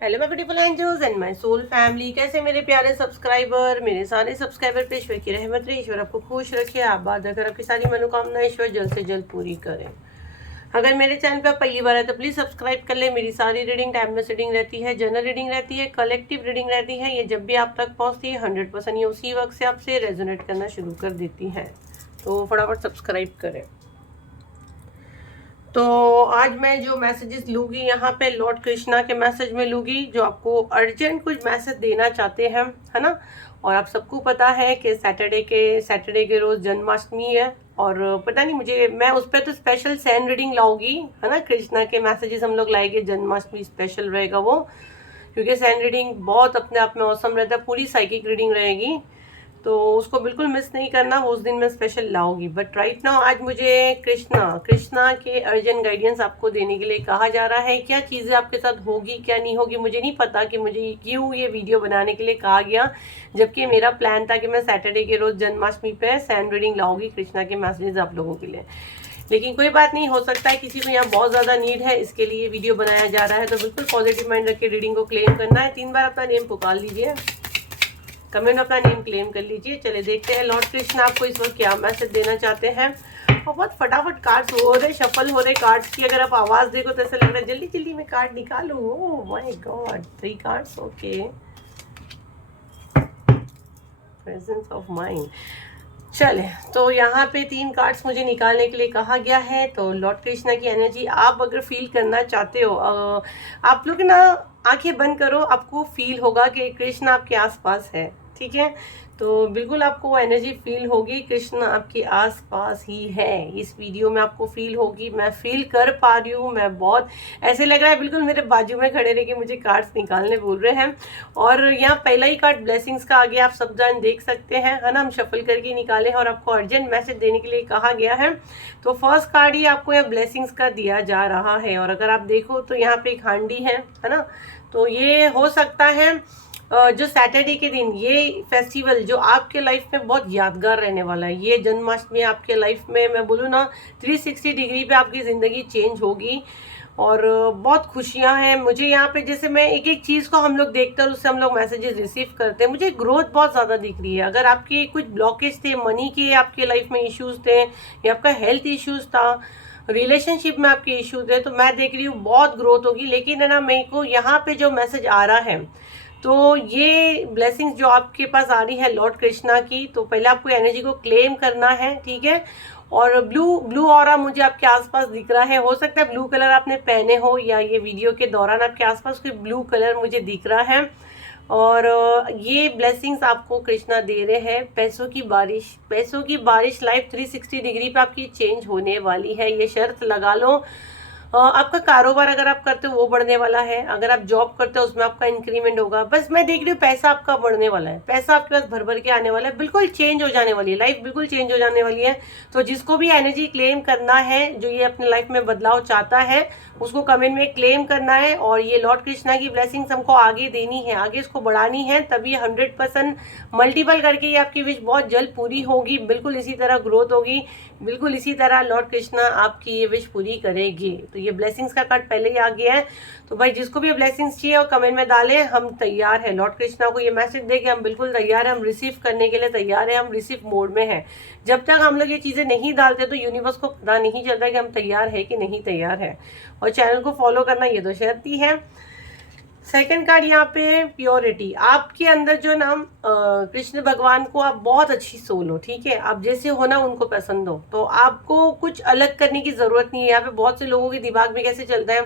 Hello my beautiful angels and my soul family. कैसे मेरे प्यारे सब्सक्राइबर, मेरे सारे सब्सक्राइबर पे ईश्वर की रहमत रहे, ईश्वर आपको खुश रखे, आबाद अगर आपकी सारी मनोकामना ईश्वर जल्द से जल्द पूरी करें। अगर मेरे चैनल पे आप पहली बार है तो प्लीज़ सब्सक्राइब कर ले। मेरी सारी रीडिंग टाइमलेस रीडिंग रहती है, जनरल रीडिंग रहती है, कलेक्टिव रीडिंग रहती है। ये जब भी आप तक पहुँचती है 100% ये उसी वक्त से आपसे रेजोनेट करना शुरू कर देती है, तो फटाफट सब्सक्राइब करें। तो आज मैं जो मैसेजेस लूँगी यहाँ पे लॉर्ड कृष्णा के मैसेज में लूँगी, जो आपको अर्जेंट कुछ मैसेज देना चाहते हैं, है ना। और आप सबको पता है कि सैटरडे के रोज़ जन्माष्टमी है, और पता नहीं मुझे, मैं उस पर तो स्पेशल सैन रीडिंग लाऊंगी, है ना। कृष्णा के मैसेजेस हम लोग लाएंगे, जन्माष्टमी स्पेशल रहेगा वो, क्योंकि सैन रीडिंग बहुत अपने आप में औसम रहता है, पूरी साइकिक रीडिंग रहेगी, तो उसको बिल्कुल मिस नहीं करना, उस दिन मैं स्पेशल लाऊंगी। बट राइट नाउ आज मुझे कृष्णा के अर्जेंट गाइडेंस आपको देने के लिए कहा जा रहा है। क्या चीज़ें आपके साथ होगी क्या नहीं होगी मुझे नहीं पता, कि मुझे क्यों ये वीडियो बनाने के लिए कहा गया, जबकि मेरा प्लान था कि मैं सैटरडे के रोज़ जन्माष्टमी पे सैन रीडिंग लाऊंगी कृष्णा के मैसेजेस आप लोगों के लिए। लेकिन कोई बात नहीं, हो सकता है किसी को यहाँ बहुत ज़्यादा नीड है, इसके लिए वीडियो बनाया जा रहा है। तो बिल्कुल पॉजिटिव माइंड रख के रीडिंग को क्लेम करना है। 3 बार अपना नेम पुकार लीजिए, कमेंट में अपना नेम क्लेम कर लीजिए। चले देखते हैं लॉर्ड कृष्ण आपको इस वक्त क्या मैसेज देना चाहते हैं। और बहुत फटाफट कार्ड्स हो रहे, शफल हो रहे कार्ड्स की। अगर आप आवाज़ देखो तो ऐसा लग रहा है जल्दी जल्दी में कार्ड निकालूं। Oh my God, 3 cards, okay. Presence of mind. चले, तो यहाँ पे 3 कार्ड्स मुझे निकालने के लिए कहा गया है। तो लॉर्ड कृष्णा की एनर्जी आप अगर फील करना चाहते हो, आप लोग ना आंखें बंद करो, आपको फील होगा कि कृष्ण आपके आसपास है, ठीक है। तो बिल्कुल आपको वो एनर्जी फील होगी, कृष्ण आपके आसपास ही है। इस वीडियो में आपको फील होगी, मैं फील कर पा रही हूँ। मैं बहुत ऐसे लग रहा है बिल्कुल मेरे बाजू में खड़े रह के मुझे कार्ड्स निकालने बोल रहे हैं। और यहाँ पहला ही कार्ड ब्लेसिंग्स का आ गया, आप सब जान देख सकते हैं, है ना। हम शफल करके निकाले हैं और आपको अर्जेंट मैसेज देने के लिए कहा गया है। तो फर्स्ट कार्ड ही आपको यहाँ ब्लेसिंग्स का दिया जा रहा है। और अगर आप देखो तो यहाँ पे एक हांडी है ना। तो ये हो सकता है जो सैटरडे के दिन ये फेस्टिवल जो आपके लाइफ में बहुत यादगार रहने वाला है। ये जन्माष्टमी आपके लाइफ में, मैं बोलूँ ना, 360 डिग्री पे आपकी ज़िंदगी चेंज होगी और बहुत खुशियां हैं। मुझे यहाँ पे जैसे मैं एक एक चीज़ को हम लोग देखते हैं और उससे हम लोग मैसेजेस रिसीव करते हैं, मुझे ग्रोथ बहुत ज़्यादा दिख रही है। अगर आपके कुछ ब्लॉकेज थे, मनी के आपके लाइफ में इश्यूज थे, या आपका हेल्थ इश्यूज था, रिलेशनशिप में आपके इश्यूज है, तो मैं देख रही हूँ बहुत ग्रोथ होगी। लेकिन है ना, मेरे को यहाँ पे जो मैसेज आ रहा है, तो ये ब्लेसिंग्स जो आपके पास आ रही है लॉर्ड कृष्णा की, तो पहले आपको एनर्जी को क्लेम करना है, ठीक है। और ब्लू ऑरा मुझे आपके आसपास दिख रहा है। हो सकता है ब्लू कलर आपने पहने हो, या ये वीडियो के दौरान आपके आसपास कोई ब्लू कलर मुझे दिख रहा है। और ये ब्लेसिंग्स आपको कृष्णा दे रहे हैं। पैसों की बारिश लाइफ 360 डिग्री पे आपकी चेंज होने वाली है, ये शर्त लगा लो। आपका कारोबार अगर आप करते हो वो बढ़ने वाला है, अगर आप जॉब करते हो उसमें आपका इंक्रीमेंट होगा। बस मैं देख रही हूँ पैसा आपका बढ़ने वाला है, पैसा आपके पास भर भर के आने वाला है, बिल्कुल चेंज हो जाने वाली है, लाइफ बिल्कुल चेंज हो जाने वाली है। तो जिसको भी एनर्जी क्लेम करना है, जो ये अपने लाइफ में बदलाव चाहता है, उसको कमेंट में क्लेम करना है। और ये लॉर्ड कृष्णा की ब्लेसिंग्स हमको आगे देनी है, आगे इसको बढ़ानी है, तभी 100% मल्टीपल करके ये आपकी विश बहुत जल्द पूरी होगी। बिल्कुल इसी तरह ग्रोथ होगी, बिल्कुल इसी तरह लॉर्ड कृष्णा आपकी ये विश पूरी करेगी। तो ये ब्लेसिंग्स का कार्ड पहले ही आ गया है। तो भाई जिसको भी ब्लेसिंग्स चाहिए और कमेंट में डालें, हम तैयार हैं। लॉर्ड कृष्णा को ये मैसेज दे कि हम बिल्कुल तैयार हैं, हम रिसीव करने के लिए तैयार हैं, हम रिसीव मोड में हैं। जब तक हम लोग ये चीज़ें नहीं डालते तो यूनिवर्स को पता नहीं चलता कि हम तैयार है कि नहीं तैयार है। और चैनल को फॉलो करना ये तो शर्त ही है। सेकंड कार्ड यहाँ पे प्योरिटी। आपके अंदर जो ना कृष्ण भगवान को, आप बहुत अच्छी सोल हो, ठीक है। आप जैसे हो ना उनको पसंद हो, तो आपको कुछ अलग करने की जरूरत नहीं है। यहाँ पे बहुत से लोगों के दिमाग में कैसे चलता है,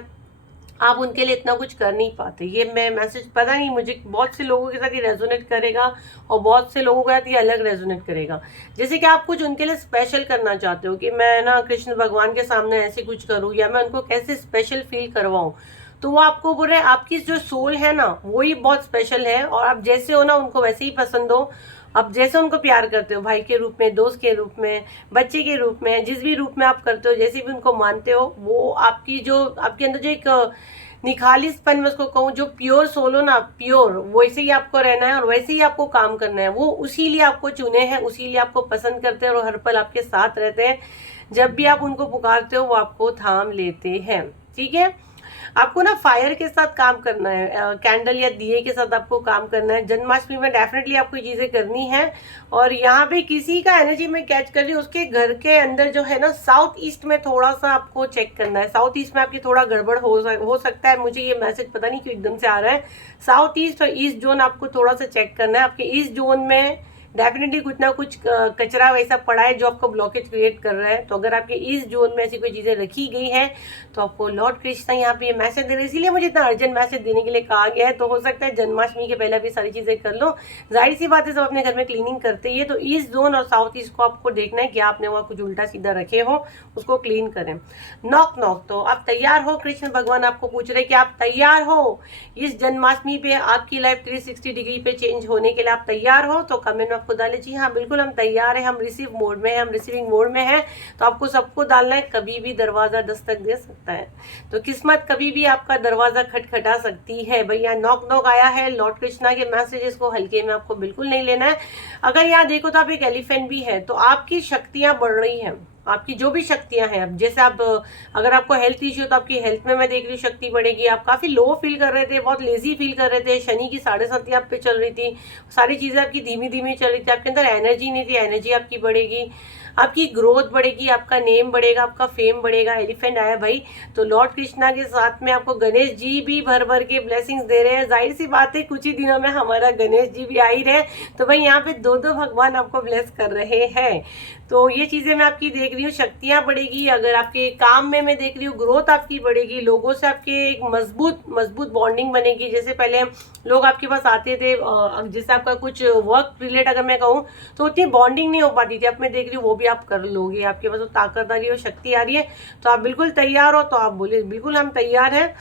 आप उनके लिए इतना कुछ कर नहीं पाते। ये मैं मैसेज पता नहीं, मुझे बहुत से लोगों के साथ ये रेजोनेट करेगा और बहुत से लोगों के साथ ये अलग रेजोनेट करेगा। जैसे कि आप कुछ उनके लिए स्पेशल करना चाहते हो, कि मैं ना कृष्ण भगवान के सामने ऐसे कुछ करूँ, या मैं उनको कैसे स्पेशल फील करवाऊँ। तो वो आपको बोल रहे हैं आपकी जो सोल है ना, वो ही बहुत स्पेशल है, और आप जैसे हो ना उनको वैसे ही पसंद हो। आप जैसे उनको प्यार करते हो, भाई के रूप में, दोस्त के रूप में, बच्चे के रूप में, जिस भी रूप में आप करते हो, जैसे भी उनको मानते हो, वो आपकी जो आपके अंदर जो एक निखालिसपन मैं उसको कहूँ, जो प्योर सोल हो ना, प्योर, वैसे ही आपको रहना है और वैसे ही आपको काम करना है। वो उसी लिए आपको चुने हैं, उसी लिए आपको पसंद करते हैं और हर पल आपके साथ रहते हैं। जब भी आप उनको पुकारते हो वो आपको थाम लेते हैं, ठीक है। आपको ना फायर के साथ काम करना है, कैंडल या दिए के साथ आपको काम करना है। जन्माष्टमी में डेफिनेटली आपको ये चीज़ें करनी है। और यहाँ पे किसी का एनर्जी में कैच कर रही हूँ, उसके घर के अंदर जो है ना साउथ ईस्ट में थोड़ा सा आपको चेक करना है। साउथ ईस्ट में आपकी थोड़ा गड़बड़ हो सकता है। मुझे ये मैसेज पता नहीं क्यों एकदम से आ रहा है। साउथ ईस्ट और ईस्ट जोन आपको थोड़ा सा चेक करना है। आपके ईस्ट जोन में डेफिनेटली कुछ ना कुछ कचरा वैसा पड़ा है जो आपको ब्लॉकेज क्रिएट कर रहा है। तो अगर आपके इस जोन में ऐसी कोई चीज़ें रखी गई हैं तो आपको लॉर्ड कृष्णा यहाँ पे मैसेज दे रहे हैं। इसीलिए मुझे इतना अर्जेंट मैसेज देने के लिए कहा गया है। तो हो सकता है जन्माष्टमी के पहले भी सारी चीज़ें कर लो। जाहिर सी बात है, सब अपने घर में क्लीनिंग करते ही है। तो ईस्ट जोन और साउथ ईस्ट को आपको देखना है कि आपने वहाँ कुछ उल्टा सीधा रखे हो, उसको क्लीन करें। नॉक नॉक, तो आप तैयार हो? कृष्ण भगवान आपको पूछ रहे कि आप तैयार हो इस जन्माष्टमी पे आपकी लाइफ 360 डिग्री पे चेंज होने के लिए? आप तैयार हो? तो कमेंट में आपको डाले जी हाँ बिल्कुल हम तैयार हैं, हम रिसीव मोड में हैं, हम रिसीविंग मोड में हैं। तो आपको सबको डालना है, कभी भी दरवाजा दस्तक दे सकता है। तो किस्मत कभी भी आपका दरवाजा खटखटा सकती है। भैया नॉक नॉक आया है, लॉर्ड कृष्णा के मैसेजेस को हल्के में आपको बिल्कुल नहीं लेना है। अगर यहाँ देखो तो आप एक एलिफेंट भी है, तो आपकी शक्तियां बढ़ रही हैं। आपकी जो भी शक्तियां हैं, अब जैसे आप अगर आपको हेल्थ इश्यू तो आपकी हेल्थ में मैं देख रही हूँ शक्ति बढ़ेगी। आप काफी लो फील कर रहे थे, बहुत लेजी फील कर रहे थे, शनि की 7.5 आप पे चल रही थी, सारी चीजें आपकी धीमी धीमी चल रही थी, आपके अंदर एनर्जी नहीं थी, एनर्जी आपकी बढ़ेगी, आपकी ग्रोथ बढ़ेगी, आपका नेम बढ़ेगा, आपका फेम बढ़ेगा। एलिफेंट आया भाई, तो लॉर्ड कृष्णा के साथ में आपको गणेश जी भी भर भर के ब्लेसिंग्स दे रहे हैं। जाहिर सी बात है कुछ ही दिनों में हमारा गणेश जी भी आ ही रहे, तो भाई यहाँ पे दो दो भगवान आपको ब्लेस कर रहे हैं। तो ये चीजें मैं आपकी देख रही हूँ, शक्तियां बढ़ेगी। अगर आपके काम में मैं देख रही हूँ ग्रोथ आपकी बढ़ेगी, लोगों से आपके एक मजबूत बॉन्डिंग बनेगी। जैसे पहले लोग आपके पास आते थे, जैसे आपका कुछ वर्क रिलेट अगर मैं कहूँ तो उतनी बॉन्डिंग नहीं हो पाती थी। अब मैं देख रही हूँ वो भी आप कर लोगे, आपके पास तो ताकत आ रही है और शक्ति आ रही है। तो आप बिल्कुल तैयार हो? तो आप बोले बिल्कुल हम तैयार हैं,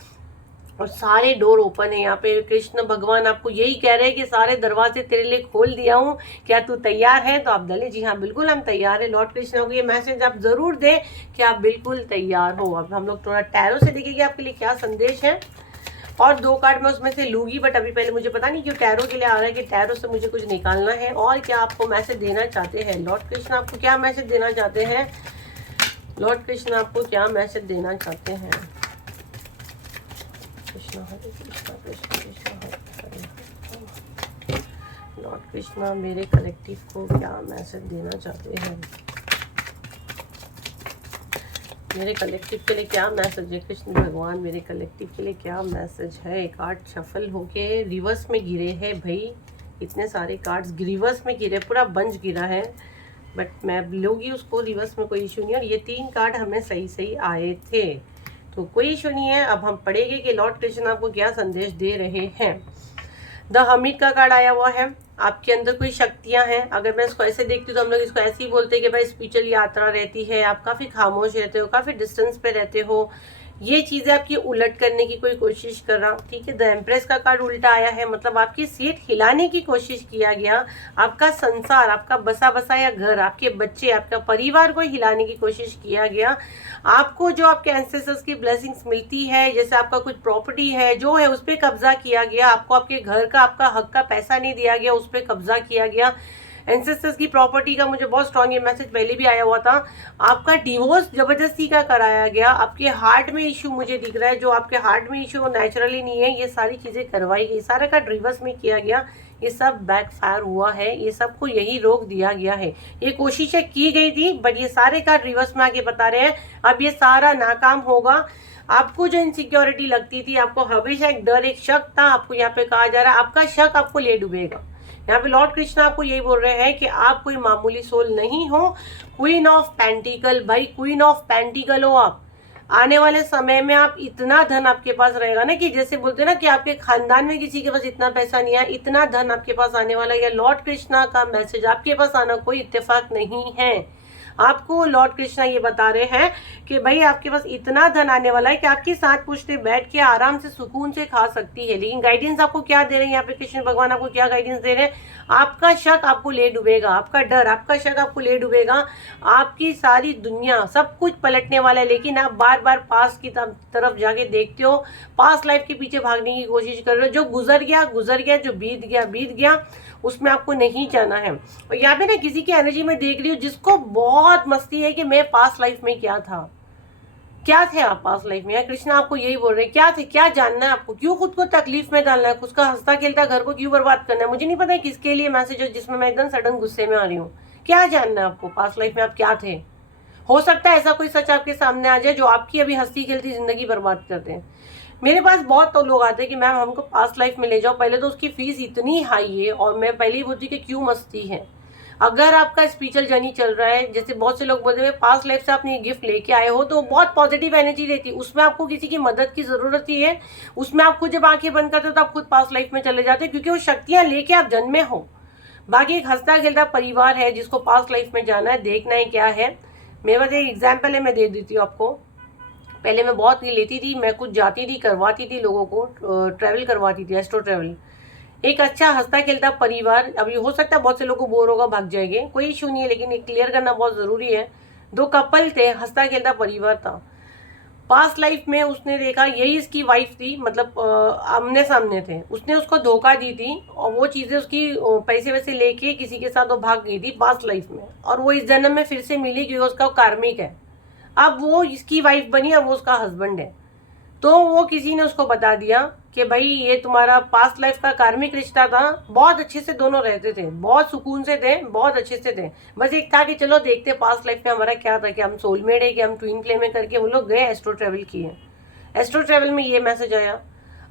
और सारे डोर ओपन है। यहाँ पे कृष्ण भगवान आपको यही कह रहे हैं कि सारे दरवाजे तेरे लिए खोल दिया हूँ, क्या तू तैयार है? तो आप डले जी हाँ बिल्कुल हम तैयार है। लॉर्ड कृष्ण को ये मैसेज आप जरूर दें कि आप बिल्कुल तैयार हो। अब हम लोग थोड़ा टैरो से देखेंगे आपके लिए क्या संदेश है, और 2 कार्ड मैं उसमें से लूंगी, बट अभी पहले मुझे पता नहीं क्यों टैरो के लिए आ रहा है कि टैरो से मुझे कुछ निकालना है। और क्या आपको मैसेज देना चाहते हैं लॉर्ड कृष्ण? आपको क्या मैसेज देना चाहते हैं लॉर्ड कृष्ण? आपको क्या मैसेज देना चाहते हैं? कृष्ण हरे कृष्ण कृष्ण कृष्ण हरे हरे। लॉर्ड कृष्ण मेरे कलेक्टिव को क्या मैसेज देना चाहते हैं? मेरे कलेक्टिव के लिए क्या मैसेज है? कृष्ण भगवान मेरे कलेक्टिव के लिए क्या मैसेज है? कार्ड शफल होके रिवर्स में गिरे हैं भाई, इतने सारे कार्ड्स रिवर्स में गिरे, पूरा बंच गिरा है, बट मैं लूँगी उसको रिवर्स में, कोई इशू नहीं। और ये 3 कार्ड हमें सही सही आए थे, तो कोई इशू नहीं है। अब हम पढ़ेंगे कि लॉर्ड कृष्ण आपको क्या संदेश दे रहे हैं। द हर्मिट का कार्ड आया हुआ है। आपके अंदर कोई शक्तियां हैं। अगर मैं इसको ऐसे देखती हूँ तो हम लोग इसको ऐसे ही बोलते हैं कि भाई स्पिरिचुअल यात्रा रहती है, आप काफ़ी खामोश रहते हो, काफ़ी डिस्टेंस पे रहते हो, ये चीज़ें आपकी उलट करने की कोई कोशिश कर रहा। ठीक है, द एम्प्रेस का कार्ड उल्टा आया है, मतलब आपकी सीट हिलाने की कोशिश किया गया, आपका संसार, आपका बसा बसाया घर, आपके बच्चे, आपका परिवार को हिलाने की कोशिश किया गया। आपको जो आपके एंसेस्टर्स की ब्लेसिंग्स मिलती है, जैसे आपका कुछ प्रॉपर्टी है जो है उस पर कब्जा किया गया, आपको आपके घर का, आपका हक का पैसा नहीं दिया गया, उस पर कब्जा किया गया। एंसेस्टर्स की प्रॉपर्टी का मुझे बहुत स्ट्रांग ये मैसेज पहले भी आया हुआ था। आपका डिवोर्स जबरदस्ती का कराया गया, आपके हार्ट में इशू मुझे दिख रहा है, जो आपके हार्ट में इशू नेचुरली नहीं है, ये सारी चीज़ें करवाई गई, सारा का रिवर्स में किया गया, ये सब बैकफायर हुआ है, ये सबको यही रोक दिया गया है। ये कोशिशें की गई थी, बट ये सारे का रिवर्स में आके बता रहे हैं अब ये सारा नाकाम होगा। आपको जो इनसिक्योरिटी लगती थी, आपको हमेशा एक डर, एक शक था, आपको यहाँ पे कहा जा रहा है आपका शक आपको ले डूबेगा। यहाँ पे लॉर्ड कृष्ण आपको यही बोल रहे हैं कि आप कोई मामूली सोल नहीं हो। क्वीन ऑफ पेंटिकल, भाई क्वीन ऑफ पेंटिकल हो आप। आने वाले समय में आप इतना धन आपके पास रहेगा ना, कि जैसे बोलते हैं ना कि आपके खानदान में किसी के पास इतना पैसा नहीं है, इतना धन आपके पास आने वाला है। लॉर्ड कृष्णा का मैसेज, आपके पास आना कोई इत्तेफाक नहीं है। आपको लॉर्ड कृष्णा ये बता रहे हैं कि भाई आपके पास इतना धन आने वाला है कि आपकी 7 पुश्ते बैठ के आराम से सुकून से खा सकती है। लेकिन गाइडेंस आपको क्या दे रहे हैं यहाँ पे कृष्ण भगवान? आपको क्या गाइडेंस दे रहे हैं? आपका शक आपको ले डूबेगा, आपका डर, आपका शक आपको ले डूबेगा, आपकी सारी दुनिया सब कुछ पलटने वाला है। लेकिन आप बार बार पास की तरफ जाके देखते हो, पास लाइफ के पीछे भागने की कोशिश कर रहे हो। जो गुजर गया, जो बीत गया, उसमें आपको नहीं जाना है। और यहाँ पे ना किसी की एनर्जी में देख रही हूँ जिसको बहुत मस्ती है कि मैं पास्ट लाइफ में क्या था, क्या थे आप पास्ट लाइफ में? या कृष्णा आपको यही बोल रहे हैं, क्या थे, क्या जानना है आपको, क्यों खुद को तकलीफ में डालना है, खुद का हंसता खेलता घर को क्यों बर्बाद करना है? मुझे नहीं पता है किसके लिए मैसेज है जिसमें मैं एकदम सडन गुस्से में आ रही हूँ। क्या जानना है आपको पास्ट लाइफ में आप क्या थे? हो सकता है ऐसा कोई सच आपके सामने आ जाए जो आपकी अभी हंसती खेलती जिंदगी बर्बाद कर दे। मेरे पास बहुत तो लोग आते हैं कि मैम हमको पास्ट लाइफ में ले जाओ। पहले तो उसकी फीस इतनी हाई है और मैं पहले ही बोलती कि क्यों मस्ती है। अगर आपका स्पिरिचुअल जर्नी चल रहा है, जैसे बहुत से लोग बोलते हैं पास्ट लाइफ से आपने गिफ्ट लेके आए हो, तो बहुत पॉजिटिव एनर्जी रहती है, उसमें आपको किसी की मदद की जरूरत ही है। उसमें आप खुद जब आंखें बंद करते हो तो आप खुद पास्ट लाइफ में चले जाते हैं, क्योंकि वो शक्तियां लेके आप जन्मे हो। बाकी एक हंसता खेलता परिवार है जिसको पास्ट लाइफ में जाना है, देखना है क्या है। मेरे पास एक एग्जाम्पल है, मैं दे देती हूँ आपको। पहले मैं बहुत लेती थी, मैं कुछ जाती थी, करवाती थी लोगों को, ट्रैवल करवाती थी, एस्ट्रो ट्रैवल। एक अच्छा हंसता खेलता परिवार, अभी हो सकता है बहुत से लोगों को बोर होगा, भाग जाएंगे, कोई इशू नहीं है, लेकिन एक क्लियर करना बहुत जरूरी है। दो कपल थे, हंसता खेलता परिवार था। पास्ट लाइफ में उसने देखा यही इसकी वाइफ थी, मतलब आमने सामने थे, उसने उसको धोखा दी थी और वो चीजें उसकी पैसे वैसे लेके किसी के साथ वो भाग गई थी पास्ट लाइफ में, और वो इस जन्म में फिर से मिली क्योंकि उसका कार्मिक है। अब वो इसकी वाइफ बनी, अब वो उसका हस्बैंड है। तो वो किसी ने उसको बता दिया कि भाई ये तुम्हारा पास्ट लाइफ का कार्मिक रिश्ता था, बहुत अच्छे से दोनों रहते थे, बहुत सुकून से थे, बहुत अच्छे से थे। बस एक था कि चलो देखते पास्ट लाइफ में हमारा क्या था, कि हम सोलमेट है कि हम ट्विन फ्लेम है, करके वो लोग गए एस्ट्रो ट्रेवल किए। एस्ट्रो ट्रेवल में ये मैसेज आया।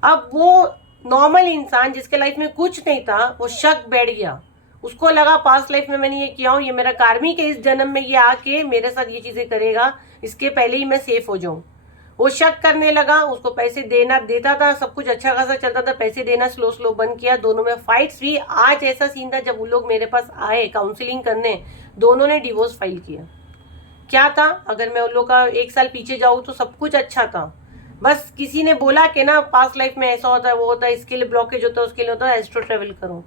अब वो नॉर्मल इंसान जिसके लाइफ में कुछ नहीं था, वो शक बैठ गया। उसको लगा पास्ट लाइफ में मैंने ये किया हूँ, ये मेरा कार्मिक है, इस जन्म में ये आके मेरे साथ ये चीजें करेगा, इसके पहले ही मैं सेफ हो जाऊं। वो शक करने लगा, उसको पैसे देना देता था, सब कुछ अच्छा खासा चलता था, पैसे देना स्लो स्लो बंद किया, दोनों में फाइट्स हुई। आज ऐसा सीन था जब वो लोग मेरे पास आए काउंसलिंग करने, दोनों ने डिवोर्स फाइल किया। क्या था, अगर मैं उन लोग का 1 साल पीछे जाऊँ तो सब कुछ अच्छा था। बस किसी ने बोला कि ना पास्ट लाइफ में ऐसा होता है, वो होता है, इसके लिए ब्लॉकेज होता है, उसके लिए होता है, एस्ट्रो ट्रेवल करो।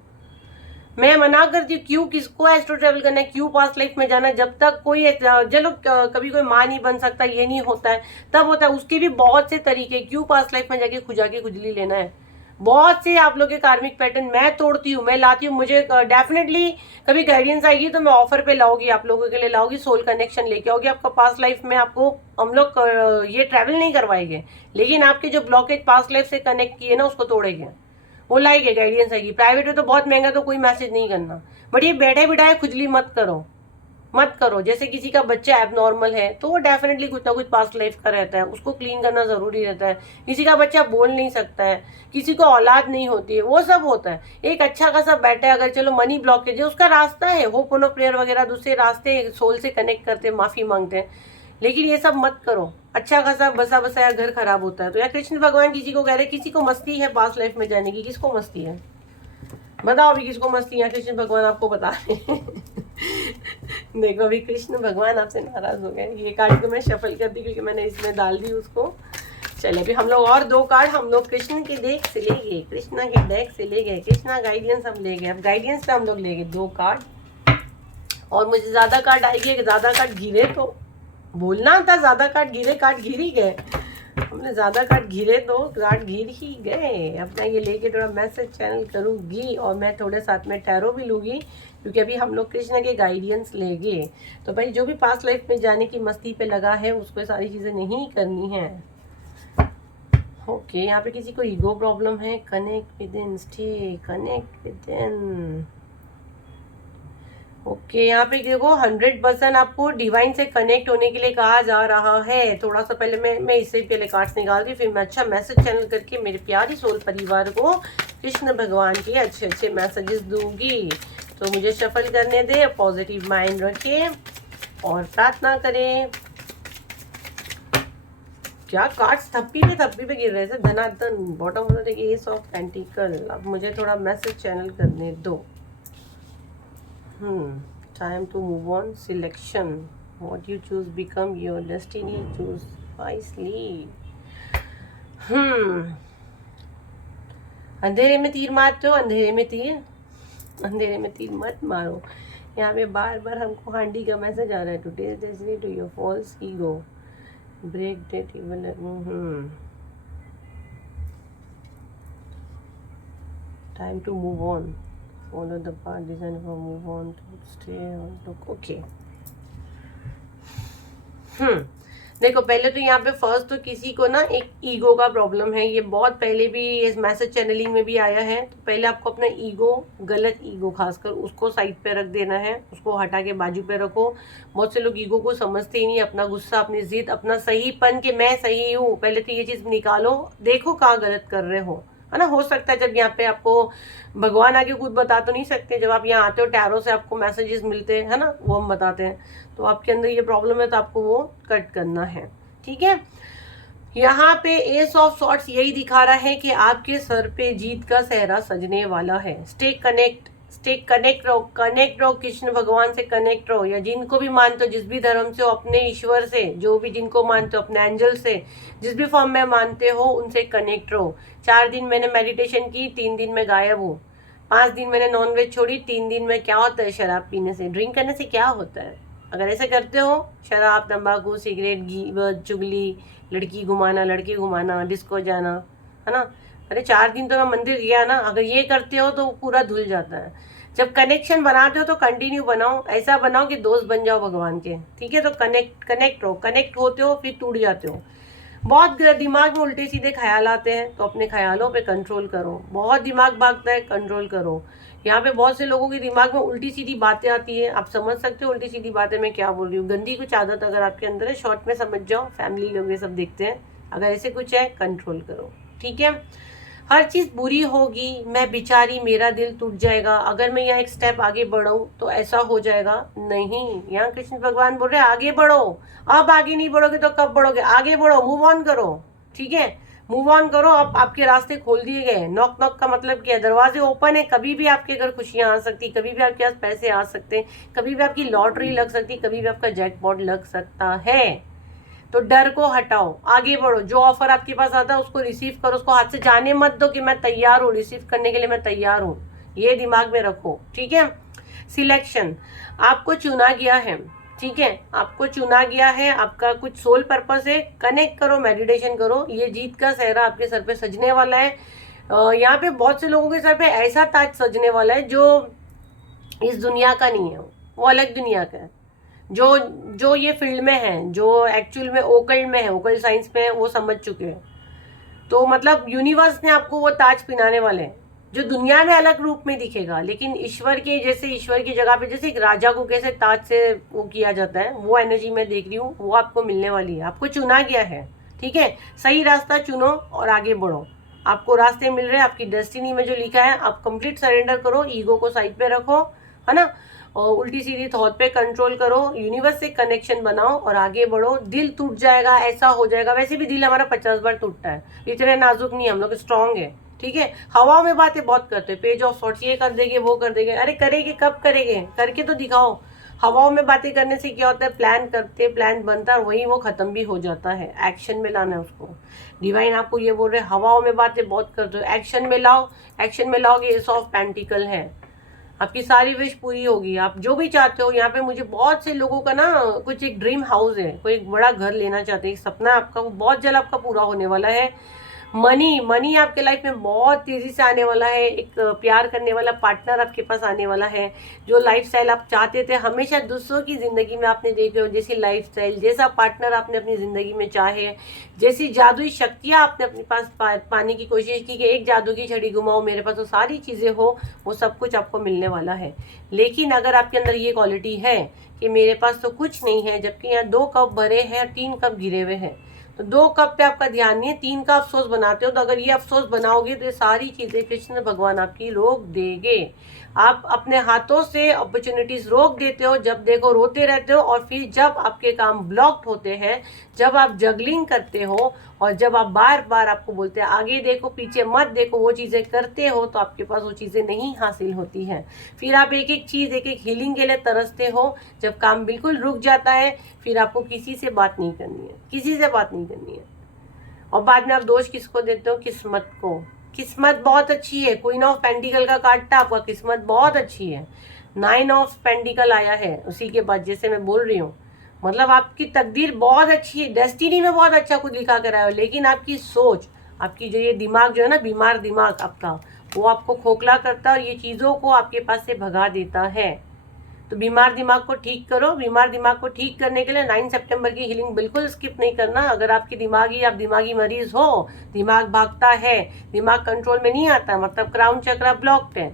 मैं मना करती हूँ, क्यों किसको एस्ट्रो ट्रेवल करना है, क्यों पास्ट लाइफ में जाना है? जब तक कोई चलो कभी कोई माँ नहीं बन सकता, ये नहीं होता है, तब होता है। उसके भी बहुत से तरीके, क्यों पास्ट लाइफ में जाके खुजा के खुजली लेना है? बहुत से आप लोग के कार्मिक पैटर्न मैं तोड़ती हूँ, मैं लाती हूँ। मुझे डेफिनेटली कभी गाइडेंस आएगी तो मैं ऑफर पे लाऊंगी, आप लोगों के लिए लाऊंगी, सोल कनेक्शन लेके आओगी। आपका पास्ट लाइफ में आपको हम लोग ये ट्रैवल नहीं करवाएंगे, लेकिन आपके जो ब्लॉकेज पास्ट लाइफ से कनेक्ट किए ना उसको तोड़ेंगे, वो लाएंगे, गाइडेंस आएगी। प्राइवेट में तो बहुत महंगा, तो कोई मैसेज नहीं करना। बट ये बैठे बिठाए खुजली मत करो, मत करो। जैसे किसी का बच्चा एब नॉर्मल है तो वो डेफिनेटली कुछ ना कुछ पास्ट लाइफ का रहता है, उसको क्लीन करना जरूरी रहता है। किसी का बच्चा बोल नहीं सकता है, किसी को औलाद नहीं होती है, वो सब होता है। एक अच्छा खासा बैठा है, अगर चलो मनी ब्लॉकेज है, उसका रास्ता है, होप ऑन प्रेयर वगैरह, दूसरे रास्ते सोल से कनेक्ट करते हैं, माफी मांगते हैं। लेकिन ये सब मत करो। अच्छा खासा बसा बसाया घर खराब होता है। तो यार कृष्ण भगवान किसी को कह रहे, किसी को मस्ती है पास्ट लाइफ में जाने की, किसको मस्ती है बताओ अभी, किसको मस्ती है? कृष्ण भगवान आपको बता रहे हैं। देखो अभी कृष्ण भगवान आपसे नाराज हो गए। ये कार्ड को मैं शफल कर दी क्योंकि मैंने इसमें डाल दी उसको। चले अभी हम लोग और 2 कार्ड हम लोग कृष्ण के डेक से ले गए, कृष्णा के डेक से ले गए, कृष्णा गाइडेंस हम ले गए। अब गाइडेंस पे हम लोग ले गए 2 कार्ड, और मुझे ज्यादा कार्ड आएगी, ज्यादा कार्ड गिरे तो बोलना था, ज्यादा कार्ड गिरे, कार्ड गिर ही गए। हमने ज्यादा कार्ड गिरे तो कार्ड गिर ही गए। अपना ये लेके थोड़ा मैसेज चैनल करूंगी, और मैं थोड़े साथ में टैरो भी लूंगी, क्योंकि अभी हम लोग कृष्ण के गाइडेंस लेंगे। तो भाई जो भी पास्ट लाइफ में जाने की मस्ती पे लगा है उसको सारी चीजें नहीं करनी है। ओके, यहाँ पे किसी को ईगो प्रॉब्लम है, connect with in, stay connect with in. Okay, यहाँ पे देखो 100% आपको डिवाइन से कनेक्ट होने के लिए कहा जा रहा है। थोड़ा सा पहले मैं इससे पहले कार्ड्स निकालती, फिर मैं अच्छा मैसेज चैनल करके मेरे प्यारी सोल परिवार को कृष्ण भगवान के अच्छे अच्छे मैसेजेस दूंगी। तो मुझे शफल करने दे, पॉजिटिव माइंड रखें और प्रार्थना करें। क्या कार्ड्स थप्पी पे गिर रहे थे, धनाधन बॉटम होना देखिए, एस ऑफ पेंटिकल। अब मुझे थोड़ा मैसेज चैनल करने दो। Time to move on. Selection. What you choose become your destiny. Choose wisely. अंधेरे में तीर मारते हो, अंधेरे में तीर मत मारो। यहाँ पे बार बार हमको हांडी का मैसेज आ रहा है। Today destiny to your false ego, break date even. Time to move on, follow the path designed for move on to stay on to okay। देखो पहले तो यहाँ पे फर्स्ट तो किसी को ना एक ईगो का प्रॉब्लम है, ये बहुत पहले भी इस मैसेज चैनलिंग में भी आया है। तो पहले आपको अपना ईगो, गलत ईगो खासकर, उसको साइड पे रख देना है, उसको हटा के बाजू पे रखो। बहुत से लोग ईगो को समझते ही नहीं, अपना गुस्सा, अपनी जिद, अपना सहीपन कि मैं सही हूँ, पहले तो ये चीज़ निकालो, देखो कहाँ गलत कर रहे हो, है ना। हो सकता है जब यहाँ पे आपको भगवान आके खुद बता तो नहीं सकते, जब आप यहाँ आते हो टैरो से आपको मैसेजेस मिलते हैं, है ना, वो हम बताते हैं। तो आपके अंदर ये प्रॉब्लम है तो आपको वो कट करना है, ठीक है। यहाँ पे एस ऑफ सॉर्ट्स यही दिखा रहा है कि आपके सर पे जीत का सेहरा सजने वाला है। स्टे कनेक्ट रहो कृष्ण भगवान से कनेक्ट रहो, या जिनको भी मानते हो, जिस भी धर्म से हो, अपने ईश्वर से, जो भी जिनको मानते हो, अपने एंजल से, जिस भी फॉर्म में मानते हो उनसे कनेक्ट रहो। 4 दिन मैंने मेडिटेशन की, 3 दिन में गायब हूँ। 5 दिन मैंने नॉनवेज छोड़ी, 3 दिन में क्या होता है, शराब पीने से, ड्रिंक करने से क्या होता है। अगर ऐसे करते हो, शराब, तंबाकू, सिगरेट, चुगली, लड़की घुमाना, लड़के घुमाना, डिस्को जाना, है ना, अरे 4 दिन तो मैं मंदिर गया ना, अगर ये करते हो तो पूरा धुल जाता है। जब कनेक्शन बनाते हो तो कंटिन्यू बनाओ, ऐसा बनाओ कि दोस्त बन जाओ भगवान के, ठीक है। तो कनेक्ट रहो, कनेक्ट होते हो फिर टूट जाते हो। बहुत दिमाग में उल्टे सीधे ख्याल आते हैं तो अपने ख्यालों पे कंट्रोल करो। बहुत दिमाग भागता है, कंट्रोल करो। यहाँ पे बहुत से लोगों के दिमाग में उल्टी सीधी बातें आती है, आप समझ सकते हो उल्टी सीधी बातें मैं क्या बोल रही हूँ। गंदी कुछ आदत अगर आपके अंदर है, शॉर्ट में समझ जाओ, फैमिली लोग ये सब देखते हैं, अगर ऐसे कुछ है कंट्रोल करो, ठीक है। हर चीज़ बुरी होगी, मैं बेचारी, मेरा दिल टूट जाएगा, अगर मैं यहाँ एक स्टेप आगे बढ़ूँ तो ऐसा हो जाएगा, नहीं। यहाँ कृष्ण भगवान बोल रहे हैं आगे बढ़ो। अब आगे नहीं बढ़ोगे तो कब बढ़ोगे, आगे बढ़ो, मूव ऑन करो, ठीक है। मूव ऑन करो, अब आपके रास्ते खोल दिए गए। नॉक नॉक का मतलब क्या है, दरवाजे ओपन है, कभी भी आपके घर खुशियां आ सकती, कभी भी आपके पास पैसे आ सकते हैं, कभी भी आपकी लॉटरी लग सकती, कभी भी आपका जैकपॉट लग सकता है। तो डर को हटाओ, आगे बढ़ो, जो ऑफर आपके पास आता है उसको रिसीव करो, उसको हाथ से जाने मत दो कि मैं तैयार हूँ, रिसीव करने के लिए मैं तैयार हूँ, ये दिमाग में रखो, ठीक है। सिलेक्शन, आपको चुना गया है, ठीक है, आपको चुना गया है, आपका कुछ सोल पर्पस है, कनेक्ट करो, मेडिटेशन करो, ये जीत का सेहरा आपके सर पे सजने वाला है। यहाँ पे बहुत से लोगों के सर पे ऐसा ताज सजने वाला है जो इस दुनिया का नहीं है, वो अलग दुनिया का है। जो जो ये फील्ड में है, जो एक्चुअल में ओकल्ट में है, ओकल्ट साइंस में है, वो समझ चुके हैं। तो मतलब यूनिवर्स ने आपको वो ताज पहनाने वाले हैं जो दुनिया में अलग रूप में दिखेगा, लेकिन ईश्वर के जैसे, ईश्वर की जगह पे जैसे एक राजा को कैसे ताज से वो किया जाता है, वो एनर्जी मैं देख रही हूँ, वो आपको मिलने वाली है। आपको चुना गया है, ठीक है। सही रास्ता चुनो और आगे बढ़ो, आपको रास्ते मिल रहे हैं, आपकी डेस्टिनी में जो लिखा है आप कंप्लीट सरेंडर करो, ईगो को साइड पे रखो, है ना, और उल्टी सीधी थॉट पे कंट्रोल करो, यूनिवर्स से कनेक्शन बनाओ और आगे बढ़ो। दिल टूट जाएगा, ऐसा हो जाएगा, वैसे भी दिल हमारा 50 बार टूटता है, इतने नाजुक नहीं, हम लोग स्ट्रांग है, ठीक है। हवाओं में बातें बहुत करते हैं, पेज ऑफ सॉर्ट्स, ये कर देंगे, वो कर देंगे, अरे करेंगे कब करेंगे, करके तो दिखाओ। हवाओं में बातें करने से क्या होता है, प्लान करते, प्लान बनता है, वही वो खत्म भी हो जाता है। एक्शन में लाना है उसको। डिवाइन आपको ये बोल रहे हैं, हवाओं में बातें बहुत करते हो, एक्शन में लाओ। एक्शन में लाओगे, एस ऑफ पेंटिकल है, आपकी सारी विश पूरी होगी, आप जो भी चाहते हो। यहाँ पे मुझे बहुत से लोगों का ना कुछ एक ड्रीम हाउस है, कोई एक बड़ा घर लेना चाहते हैं, एक सपना आपका, वो बहुत जल्द आपका पूरा होने वाला है। मनी आपके लाइफ में बहुत तेजी से आने वाला है, एक प्यार करने वाला पार्टनर आपके पास आने वाला है। जो लाइफस्टाइल आप चाहते थे, हमेशा दूसरों की जिंदगी में आपने देखे हो, जैसी लाइफस्टाइल, जैसा पार्टनर आपने अपनी जिंदगी में चाहे, जैसी जादुई शक्तियां आपने अपने पास पाने की कोशिश की कि एक जादू की छड़ी घुमाओ मेरे पास तो सारी चीजें हो, वो सब कुछ आपको मिलने वाला है। लेकिन अगर आपके अंदर ये क्वालिटी है कि मेरे पास तो कुछ नहीं है, जबकि यहाँ 2 कप भरे हैं और 3 कप गिरे हुए हैं, तो 2 कप पे आपका ध्यान नहीं है, 3 का अफसोस बनाते हो। तो अगर ये अफसोस बनाओगे तो ये सारी चीजें कृष्ण भगवान आपकी रोक देंगे। आप अपने हाथों से अपॉर्चुनिटीज रोक देते हो, जब देखो रोते रहते हो, और फिर जब आपके काम ब्लॉक्ड होते हैं, जब आप जगलिंग करते हो, और जब आप बार बार आपको बोलते हैं आगे देखो पीछे मत देखो, वो चीजें करते हो, तो आपके पास वो चीजें नहीं हासिल होती हैं। फिर आप एक एक चीज, एक एक हीलिंग के लिए तरसते हो। जब काम बिल्कुल रुक जाता है, फिर आपको किसी से बात नहीं करनी है, किसी से बात नहीं करनी है। और बाद में आप दोष किसको देते हो, किस्मत को। किस्मत बहुत अच्छी है, क्वीन ऑफ पेंटिकल का कार्ड था आपका, किस्मत बहुत अच्छी है। 9 ऑफ पेंटिकल आया है उसी के बाद, जैसे मैं बोल रही हूँ, मतलब आपकी तकदीर बहुत अच्छी है, डेस्टिनी में बहुत अच्छा कुछ लिखा कर आया हो। लेकिन आपकी सोच, आपकी जो ये दिमाग जो है ना, बीमार दिमाग आपका, वो आपको खोखला करता है और ये चीज़ों को आपके पास से भगा देता है। तो बीमार दिमाग को ठीक करो। बीमार दिमाग को ठीक करने के लिए 9 सितंबर की हीलिंग बिल्कुल स्किप नहीं करना। अगर आपकी आप दिमागी मरीज हो, दिमाग भागता है, दिमाग कंट्रोल में नहीं आता, मतलब क्राउन चक्रा ब्लॉक्ड है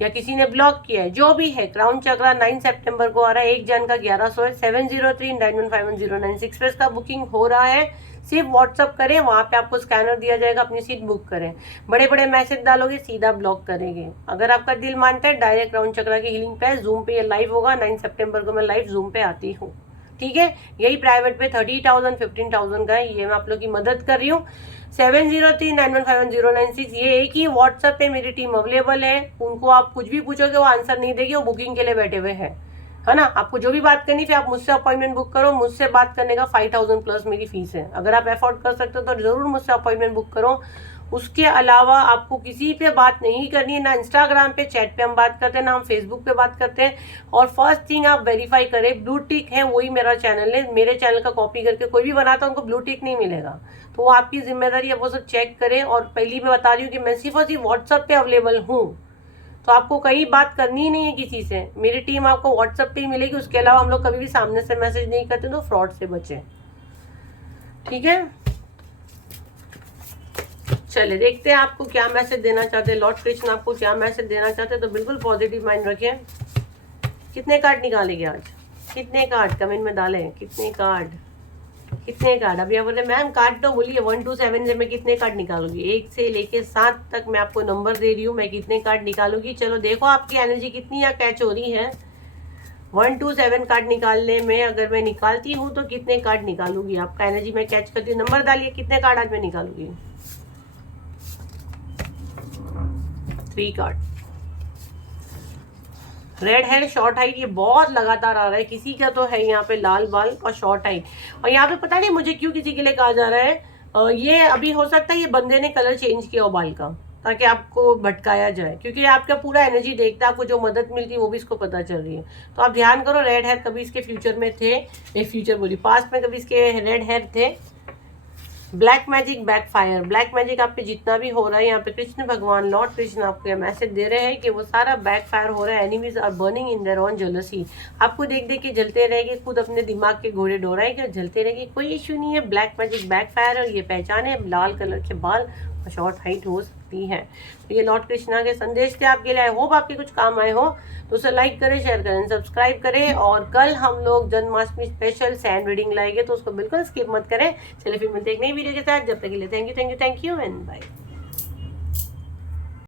या किसी ने ब्लॉक किया है, जो भी है, क्राउन चक्रा 9 सितंबर को आ रहा है। 1 जन का 1100 है। 7039151096 पे इसका बुकिंग हो रहा है। सिर्फ व्हाट्सअप करें, वहाँ पे आपको स्कैनर दिया जाएगा, अपनी सीट बुक करें। बड़े बड़े मैसेज डालोगे सीधा ब्लॉक करेंगे। अगर आपका दिल मानता है डायरेक्ट क्राउन चक्रा की हीलिंग पे जूम पे ये लाइव होगा। 9 सितंबर को मैं लाइव जूम पे आती हूँ, ठीक है। यही प्राइवेट पे 30,000 15,000 का है, ये मैं आप लोग की मदद कर रही हूँ। 7039151096 ये एक ही व्हाट्सएप पे मेरी टीम अवेलेबल है। उनको आप कुछ भी पूछोगे वो आंसर नहीं देगी, वो बुकिंग के लिए बैठे हुए हैं, है ना। आपको जो भी बात करनी फिर आप मुझसे अपॉइंटमेंट बुक करो। मुझसे बात करने का 5,000 प्लस मेरी फीस है। अगर आप अफोर्ड कर सकते हो तो जरूर मुझसे अपॉइंटमेंट बुक करो। उसके अलावा आपको किसी पे बात नहीं करनी है, ना इंस्टाग्राम पे चैट पे हम बात करते हैं, ना हम फेसबुक पे बात करते हैं। और फर्स्ट थिंग आप वेरीफाई करें, ब्लू टिक है वही मेरा चैनल है। मेरे चैनल का कॉपी करके कोई भी बनाता है उनको ब्लू टिक नहीं मिलेगा, तो वो आपकी जिम्मेदारी है, वो सब चेक करें। और पहली मैं बता रही हूँ कि मैं सिर्फ और सिर्फ व्हाट्सएप पे अवेलेबल हूँ, तो आपको कहीं बात करनी ही नहीं है किसी से। मेरी टीम आपको व्हाट्सएप पे ही मिलेगी। उसके अलावा हम लोग कभी भी सामने से मैसेज नहीं करते, तो फ्रॉड से बचें, ठीक है। चलिए देखते हैं आपको क्या मैसेज देना चाहते हैं लॉर्ड कृष्ण, आपको क्या मैसेज देना चाहते हैं। तो बिल्कुल पॉजिटिव माइंड रखें। कितने कार्ड निकालेंगे आज, कितने कार्ड कमेंट में डालें, कितने कार्ड, कितने कार्ड। अभी आप बोले मैम कार्ड तो बोलिए 1 to 7 से मैं कितने कार्ड निकालूंगी। 1 से लेके 7 तक मैं आपको नंबर दे रही हूँ, मैं कितने कार्ड निकालूंगी। चलो देखो आपकी एनर्जी कितनी यहाँ कैच हो रही है। 1 to 7 कार्ड निकालने में अगर मैं निकालती हूँ तो कितने कार्ड निकालूंगी, आपका एनर्जी मैं कैच करती हूँ। नंबर डालिए कितने कार्ड आज मैं निकालूंगी। 3 card. Red hair, short height, ये बहुत लगातार आ रहा है। किसी का तो है यहाँ पे लाल बाल और शॉर्ट हाइट। और यहाँ पे पता नहीं मुझे क्यों किसी के लिए कहा जा रहा है ये अभी हो सकता है ये बंदे ने कलर चेंज किया हो बाल का, ताकि आपको भटकाया जाए, क्योंकि आपका पूरा एनर्जी देखता है, आपको जो मदद मिलती है वो भी इसको पता चल रही है। तो आप ध्यान करो, रेड हेयर कभी इसके फ्यूचर में थे, एक फ्यूचर बोली पास्ट में कभी इसके रेड हेयर थे। Black magic backfire, black magic आप पे जितना भी हो रहा है, यहाँ पे कृष्ण भगवान लॉर्ड कृष्ण आपको यह मैसेज दे रहे हैं कि वो सारा बैकफायर हो रहा है। Enemies are burning in their own jealousy. आपको देख देख के जलते रहेंगे, खुद अपने दिमाग के घोड़े दौड़ाएंगे और जलते रहेंगे, कोई इशू नहीं है। ब्लैक मैजिक बैकफायर, और ये पहचाने लाल कलर के बाल और शॉर्ट हाइट हो सकती है। तो ये लॉर्ड कृष्णा के संदेश थे आपके लिए। आई होप आपके कुछ काम आए हो, तो उसे लाइक करें, शेयर करें, सब्सक्राइब करें। और कल हम लोग जन्माष्टमी स्पेशल सैंड रीडिंग लाएंगे, तो उसको बिल्कुल स्किप मत करें। चलिए फिर मिलते हैं एक नई वीडियो के साथ। जब तक के लिए थैंक यू एंड बाय।